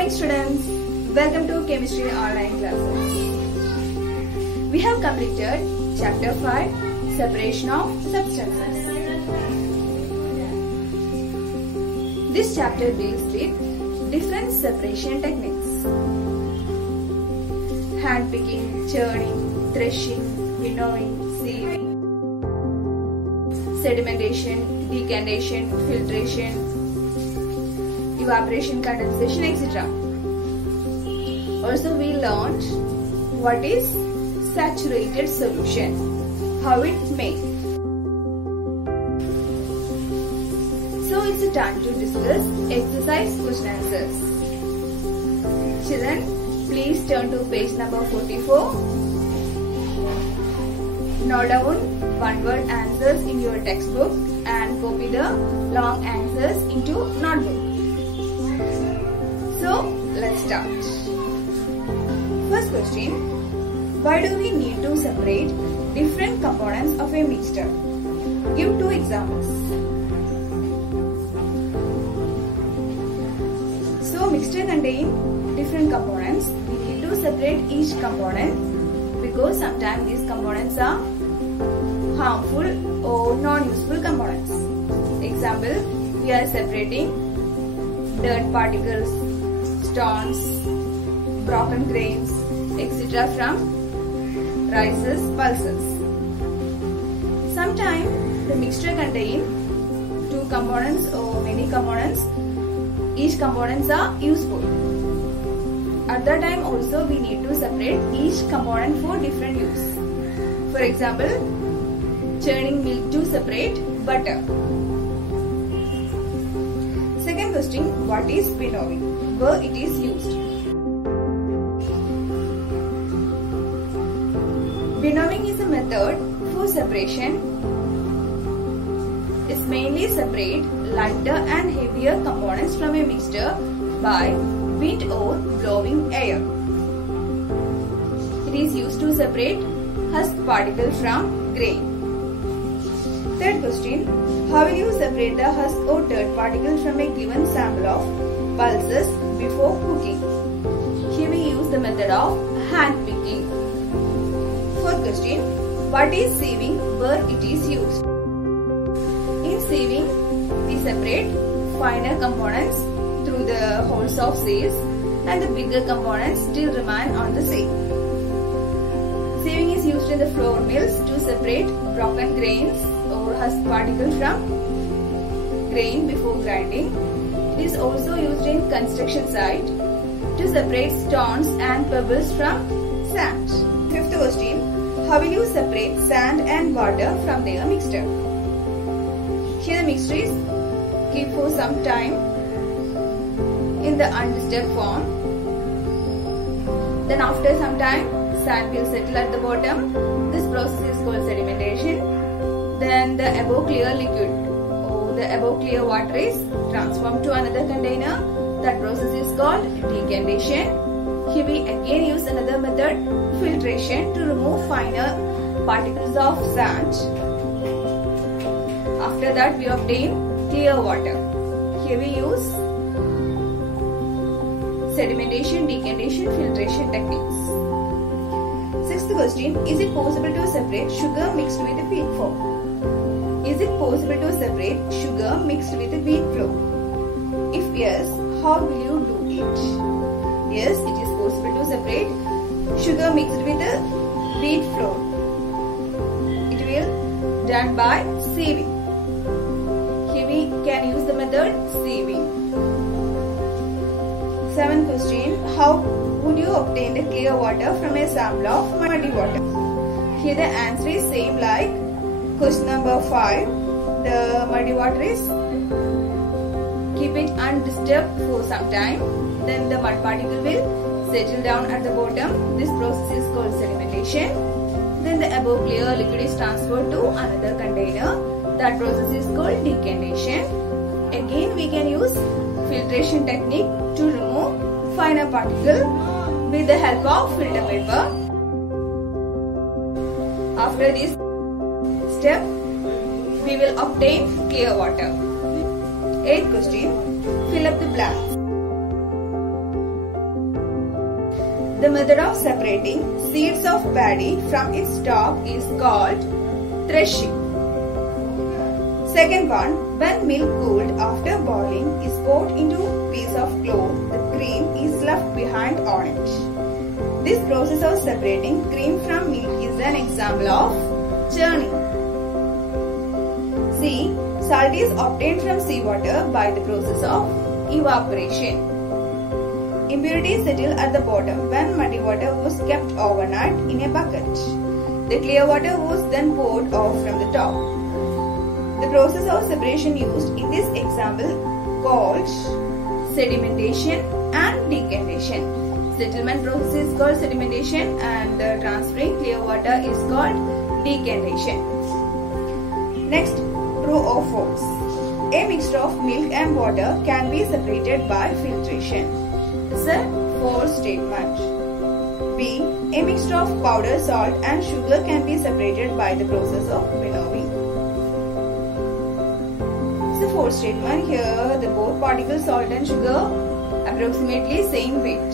morning students, welcome to chemistry online classes. We have completed chapter 5, separation of substances. This chapter deals with different separation techniques: hand picking, churning, threshing, winnowing, sieving, sedimentation, decantation, filtration, evaporation, condensation, etc. Also, we learned what is saturated solution, how it's made. So, it's the time to discuss exercise question answers. Children, please turn to page number 44. Note down one-word answers in your textbook and copy the long answers into notebook. So, let's start. First question: why do we need to separate different components of a mixture? Give 2 examples. So, mixture contains different components. We need to separate each component because sometimes these components are harmful or non-useful components. Example, we are separating dirt particles, stones, broken grains, etc. from rices, pulses. Sometimes the mixture contains 2 components or many components. Each components are useful. At that time also we need to separate each component for different use. For example, churning milk to separate butter. Second question: what is winnowing? Where it is used? Winnowing is a method for separation. It's mainly separate lighter and heavier components from a mixture by wind or blowing air. It is used to separate husk particles from grain. Third question: how will you separate the husk or dirt particles from a given sample of pulses before cooking? Here we use the method of hand picking. Fourth question: what is sieving? Where it is used? In sieving, we separate finer components through the holes of sieves and the bigger components still remain on the sieve. Sieving is used in the flour mills to separate broken grains or husk particles from grain before grinding. It is also used in construction site to separate stones and pebbles from sand. Fifth question: how will you separate sand and water from their mixture? Here the mixture is kept for some time in the undisturbed form. Then after some time, sand will settle at the bottom. This process is called sedimentation. Then the above clear liquid or the above clear water is transformed to another container. That process is called decantation. Here we again use another method, filtration, to remove finer particles of sand. After that we obtain clear water. Here we use sedimentation, decantation, filtration techniques. Sixth question: is it possible to separate sugar mixed with wheat flour? Is it possible to separate sugar mixed with wheat flour? If yes, how will you do it? Yes, it is possible to separate sugar mixed with wheat flour. It will done by sieving. Here we can use the method sieving. Seventh question: how would you obtain the clear water from a sample of muddy water? Here the answer is same like question number 5. The muddy water is keep it undisturbed for some time. Then the mud particle will settle down at the bottom. This process is called sedimentation. Then the above clear liquid is transferred to another container. That process is called decantation. Again we can use filtration technique to remove finer particle with the help of filter paper. After this step, we will obtain clear water. 8th question, fill up the blanks. The method of separating seeds of paddy from its stalk is called threshing. Second one, when milk cooled after boiling is poured into a piece of cloth, the cream is left behind on it. This process of separating cream from milk is an example of churning. C. Salt is obtained from seawater by the process of evaporation. Impurities settle at the bottom when muddy water was kept overnight in a bucket. The clear water was then poured off from the top. The process of separation used in this example called sedimentation and decantation. Settlement process is called sedimentation and the transferring clear water is called decantation. Next, true or false? A mixture of milk and water can be separated by filtration. It's a false statement. B. A mixture of powdered salt and sugar can be separated by the process of winnowing. It's a false statement. Here the both particles salt and sugar approximately same weight.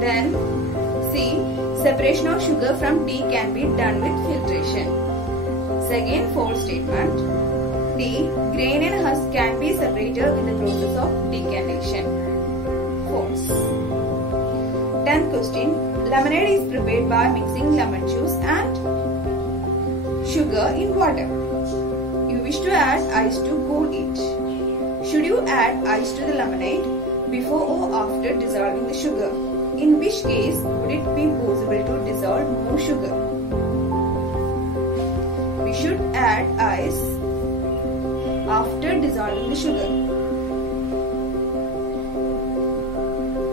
Then C. Separation of sugar from tea can be done with filtration. Second false statement. D. Grain and husk can be separated with the process of decantation. False. 10th question. Lemonade is prepared by mixing lemon juice and sugar in water. You wish to add ice to cool it. Should you add ice to the lemonade before or after dissolving the sugar? In which case would it be possible to dissolve more sugar? We should add ice after dissolving the sugar.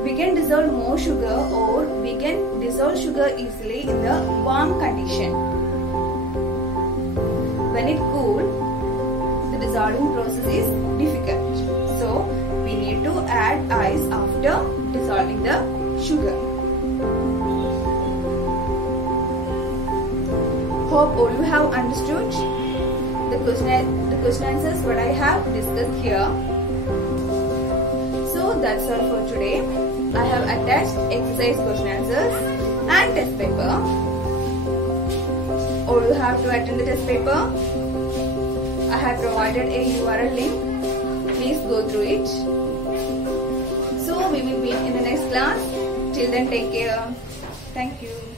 We can dissolve more sugar or we can dissolve sugar easily in the warm condition. When it cools, the dissolving process is difficult. So, we need to add ice after dissolving the sugar. Hope all you have understood the question answers what I have discussed here. So that's all for today. I have attached exercise question answers and test paper. All you have to attend the test paper. I have provided a URL link. Please go through it. So we will meet in the next class. Till then, take care. Thank you.